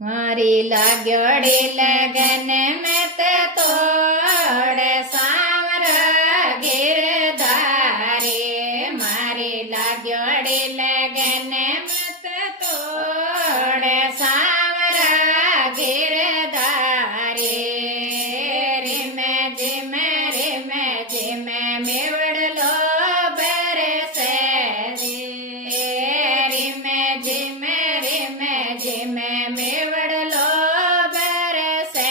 મારી લાગ્યોડી લગન મેં તોડ સામર ગિરધારે મારી લાગ્યોડી લગન મેં તોડ સામર ગિરધારે રીમે જીમે મેવડલો બરસે રીમે જીમે મેવડલો બરસે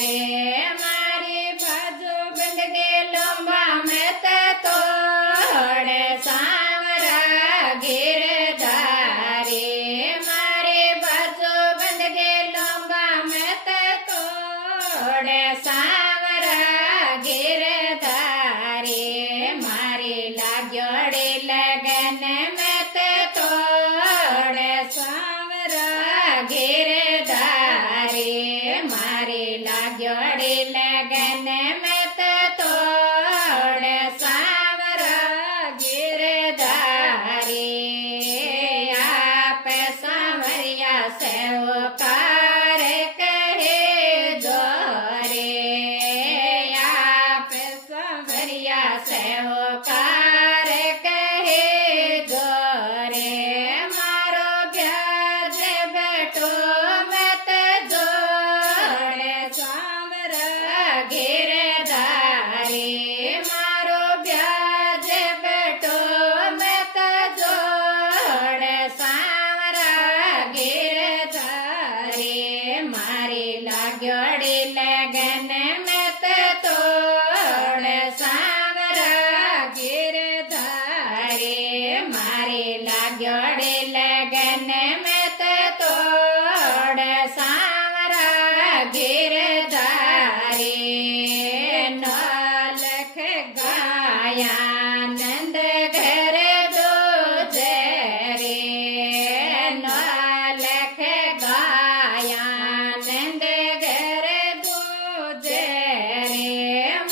રે મારી બાજુ બંધ ગેલો મેં તોડ સામરા ગિરધારે મારી બાજુ બંધ ગેલો મેં તોડ સામરા ગિરધારે મારી લાગ્યોડી લગન મેં તોડ સામરા ગિરધારે મારી લાગ્યોડી લગન મેં તોડ સામરા ગિરધારે આપ સામરિયા સેવકાર કહે દોરે આપ સામરિયા સેવકાર કહે દોરે મારો વ્યાજ બેટો મત જોડે સામરા ગિરધારે મારો વ્યાજ બેટો મત જોડે સામરા ગિરધારે મારી લાગ્યોડી લગન મેં તોડ સામરા ગિરધારે મારી લાગ્યોડી લગન મેં તોડ સામરા ગિરધારે નોલખ ગાયા નંદ ઘર દોજે રે નોલખ ગાયા નંદ ઘર દોજે રે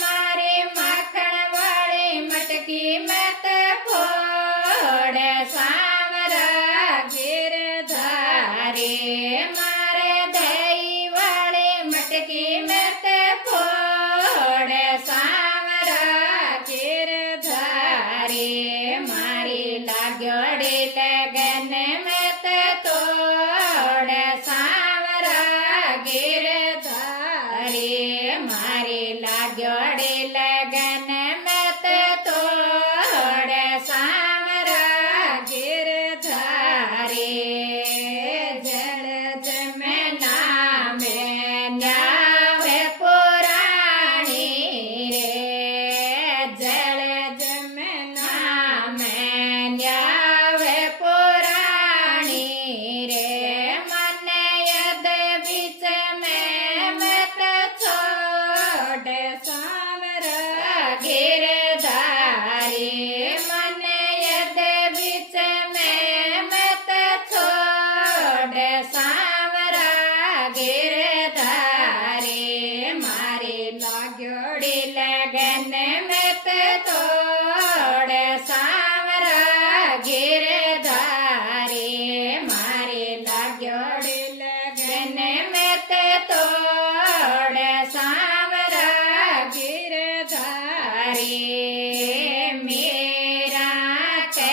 મારી માખણ વાળી મટકી મત ફોડ સામરા ગિરધારે મારે દહીં વાળી મટકી મત ફોડ સામરા ગિરધારે મારી લાગ્યોડી લગન મેં તોડ સામરા ગિરધારે મારી લાગ્યોડી લગન મેં તોડ સામરા ગિરધારે જળ જમે નામે ન્યાવે પુરાણી રે જળ જમે નામે ન્યાવે પુરાણી રે મને યદ બીચ મેં મત છોડ સામરા ગિરધારે મને યદ બીચ મેં મત છોડ સામરા ગિરધારે મારી લાગ્યોડી લગન મેં તોડ સામરા ગિરધારે મારી લાગ્યોડી લગન મેં તોડ સામરા ગિરધારે મેરા કે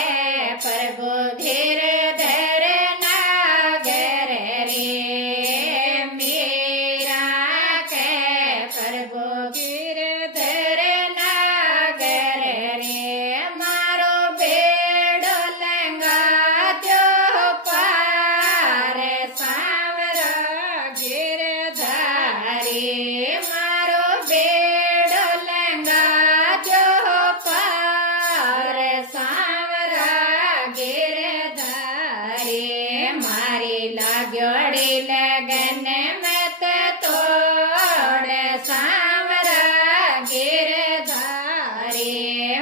પ્રભુ ધીર ધર નાગર રે મેરા કે પ્રભુ ગિરધર નાગર રે મારો બેડો લંગાત્યો પાર સામરા ગિરધારે મારો બેડો લંગાત્યો પાર સામરા ગિરધારે મારી લાગ્યોડી લગન મેં તોડ સામરા ગિરધારે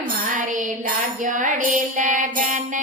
મારી લાગ્યોડી લગન